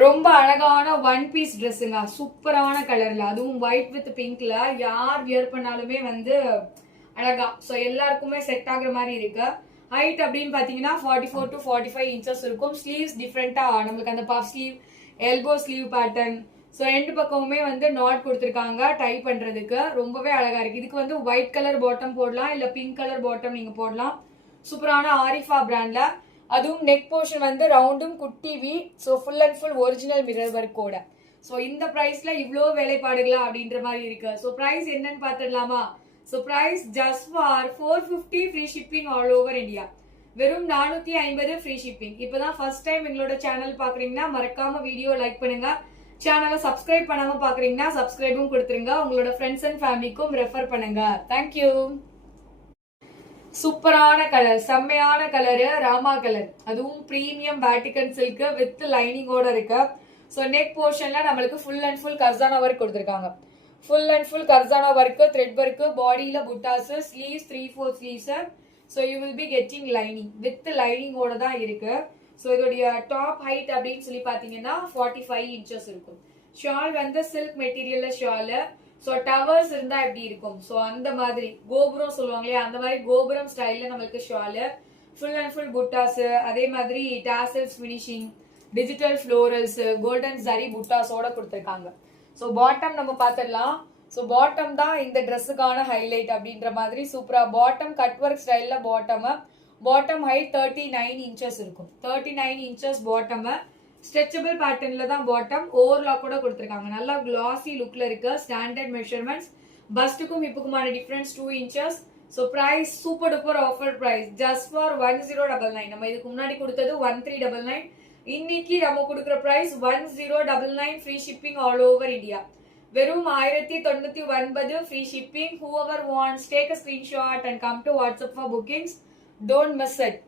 ரொம்ப அழகான one piece ட்ரெஸ்ஸுங்க, சூப்பரான கலர்ல, அதுவும் ஒயிட் வித் பிங்க்ல. யார் வியர் பண்ணாலுமே வந்து அழகா, ஸோ எல்லாருக்குமே செட் ஆகுற மாதிரி இருக்கு. ஹைட் அப்படின்னு பாத்தீங்கன்னா 44 to 45 இன்ச்சஸ் இருக்கும். ஸ்லீவ்ஸ் டிஃப்ரெண்டா நம்மளுக்கு அந்த puff sleeve, elbow sleeve pattern, so ரெண்டு பக்கமுமே வந்து நாட் கொடுத்துருக்காங்க டை பண்றதுக்கு. ரொம்பவே அழகா இருக்கு. இதுக்கு வந்து ஒயிட் கலர் பாட்டம் போடலாம், இல்ல பிங்க் கலர் பாட்டம் நீங்க போடலாம். சூப்பரான ஆரிஃபா பிராண்ட்ல, அதுவும் நெக் போர்ஷன் வந்து ரவுண்டும் குட்டி V, so full and full original mirror ஒர்க்கோட. ஸோ இந்த பிரைஸ்ல இவ்வளோ வேலைப்பாடுகளா அப்படின்ற மாதிரி இருக்கு. ஸோ பிரைஸ் என்னன்னு பார்த்துடலாமா? So price just for 450 free shipping all over India. வெறும் 450 ஃப்ரீ ஷிப்பிங். இப்பதான் ஃபர்ஸ்ட் டைம் எங்களோட சேனல் பாக்குறீங்கன்னா மறக்காம வீடியோ லைக் பண்ணுங்க. சேனலை சப்ஸ்கிரைப் பண்ணாம பாக்குறீங்கன்னா சப்ஸ்கிரைபும் கொடுத்துருங்க. உங்களோட ஃப்ரெண்ட்ஸ் அண்ட் ஃபேமிலிக்கும் ரெஃபர் பண்ணுங்க. தேங்க்யூ. சூப்பரான கலர், செம்மையான கலரு, ராமா கலர், அதுவும் பிரீமியம் பேட்டிகன் சில்க் வித் லைனிங்கோட இருக்கு. ஸோ நெக் போர்ஷன்ல நம்மளுக்கு ஃபுல் அண்ட் ஃபுல் கர்சானா ஒர்க் கொடுத்துருக்காங்க. ஃபுல் அண்ட் ஃபுல் கர்சானா ஒர்க், த்ரெட் ஒர்க், பாடியில buttas, sleeves 3/4 sleeves. So you will be getting lining with லைனிங்கோட தான் இருக்கு. ஸோ இதோடைய டாப் ஹைட் அப்படின்னு சொல்லி பாத்தீங்கன்னா 45 இன்ச்சஸ் இருக்கும். ஷால் வந்து சில்க் மெட்டீரியல்ல ஷால். ஸோ டவர்ஸ் இருந்தா எப்படி இருக்கும், ஸோ அந்த மாதிரி கோபுரம் சொல்லுவாங்க இல்லையா, அந்த மாதிரி கோபுரம் ஸ்டைல்ல நம்மளுக்கு Shalu. Full and full buttas, அதே மாதிரி tassels finishing, digital florals, golden zari புட்டாஸோட கொடுத்துருக்காங்க. ஸோ பாட்டம் நம்ம பார்த்துடலாம். ஸோ பாட்டம் தான் இந்த ட்ரெஸ்ஸுக்கான ஹைலைட் அப்படின்ற மாதிரி சூப்பரா பாட்டம் கட் ஒர்க் ஸ்டைல்ல பாட்டம் ஹைட் 39 இன்ச்சஸ் இருக்கும். 39 இன்ச்சஸ் பாட்டம். ஸ்ட்ரெச்சபிள் பேட்டர்ன்ல தான் பாட்டம், ஓவர்லாக் கூட கொடுத்துருக்காங்க. நல்லா கிளாசி லுக்ல இருக்கு. ஸ்டாண்டர்ட் மெஷர்மெண்ட்ஸ், பஸ்டுக்கும் ஹிப்புக்குமான difference 2 inches. So price super duper offer price just for 1099. நம்ம இதுக்கு முன்னாடி கொடுத்தது 1399. இன்னைக்கு நம்ம கொடுக்குற price 1099 free shipping all over India. வெறும் 1099 free shipping. whoever wants take a screenshot and come to WhatsApp for bookings. Don't miss it.